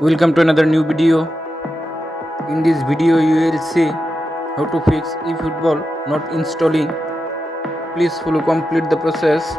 Welcome to another new video. In this video you will see how to fix eFootball not installing. Please follow complete the process.